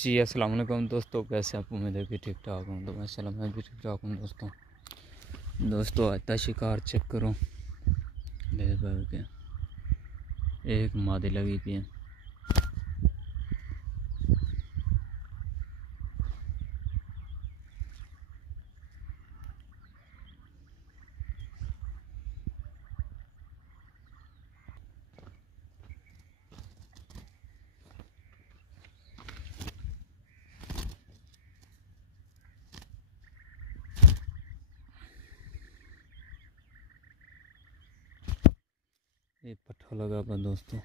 जी अस्सलाम वालेकुम दोस्तों, कैसे आप? उम्मीद है कि ठीक ठाक हूँ। तो माशाल्लाह मैं भी ठीक ठाक हूँ दोस्तों आता शिकार चेक करो। देख भाई के एक मादी लगी थी। ये पट्ठा लगा हुआ दोस्तों।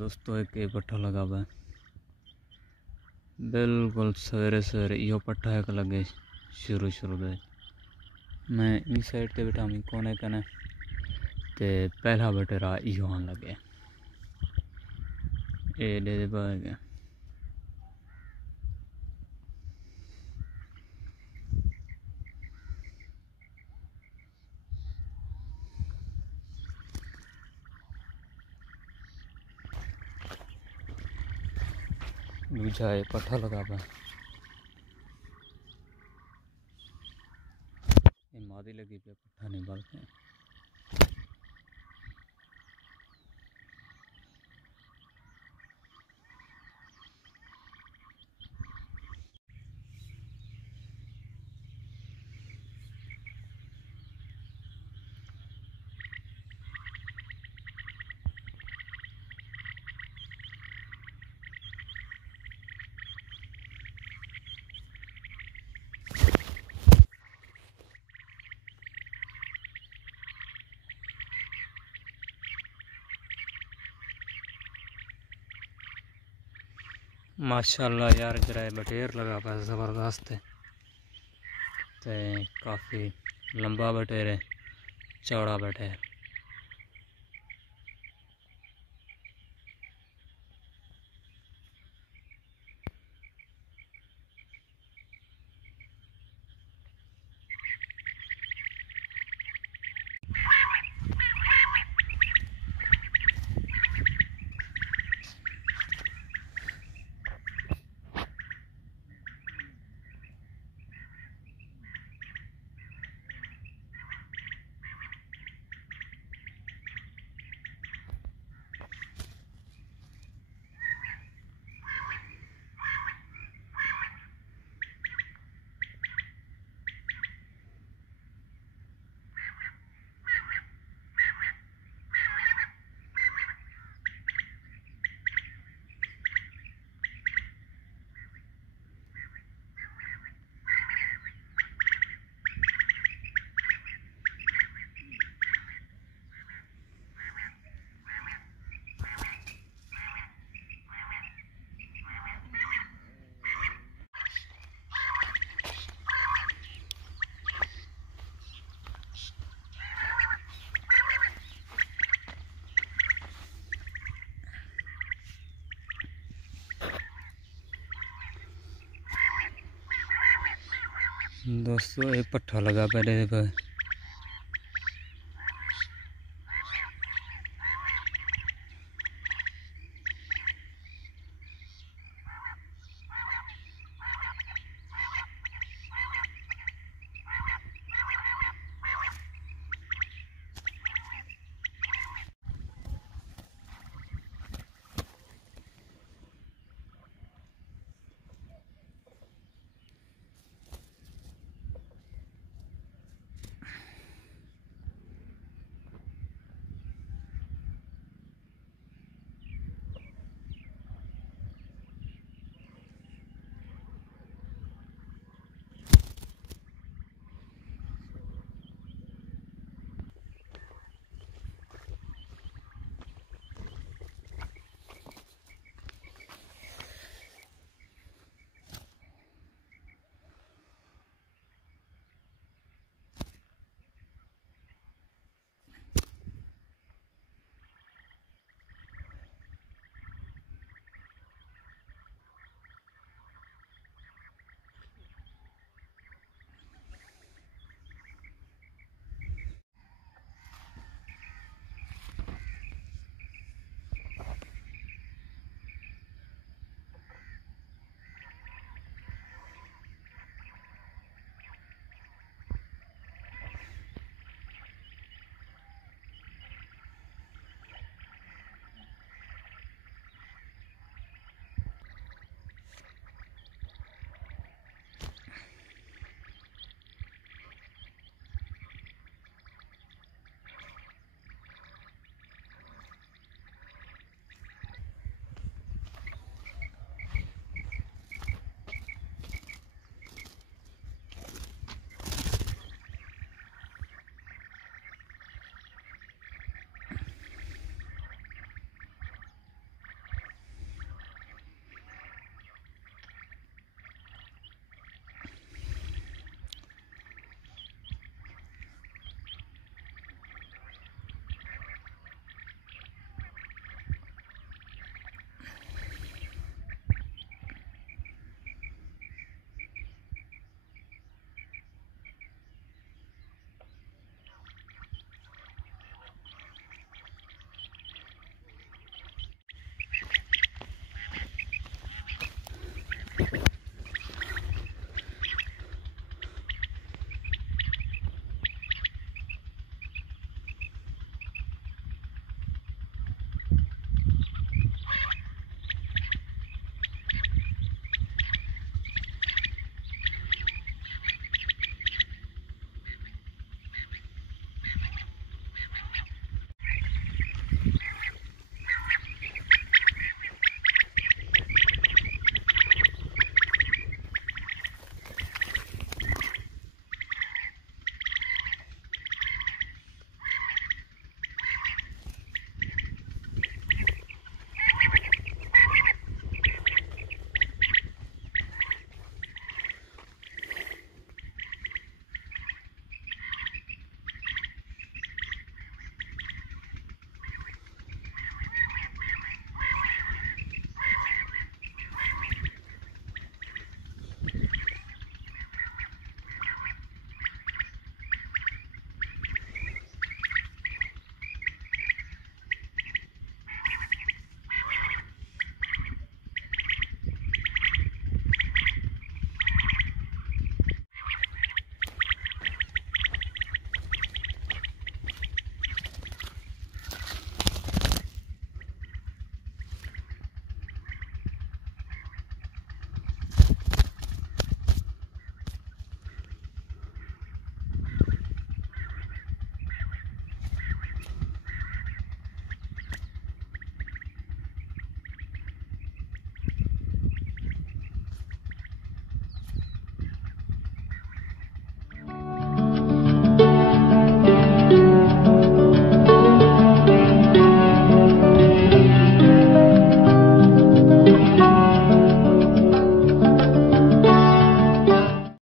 दोस्तों एक पट्ठा लगा हुआ है, बिल्कुल सवेरे सवेरे यो पट्ठा एक लगे शुरू में। मैं इन साइड ते बैठा हूँ कोने कने ते पहला बटेरा यो आन लगे ए दे पाएगा। दूजा ये पट्ठा लगा हुआ है, ये मादी लगी पे पट्ठा नहीं बलते। माशाल्लाह यार जरा बटेर लगा हुआ है ज़बरदस्त है, तो काफ़ी लंबा बटेर है, चौड़ा बटेर। दोस्तों एक पट्ठा लगा पहले पर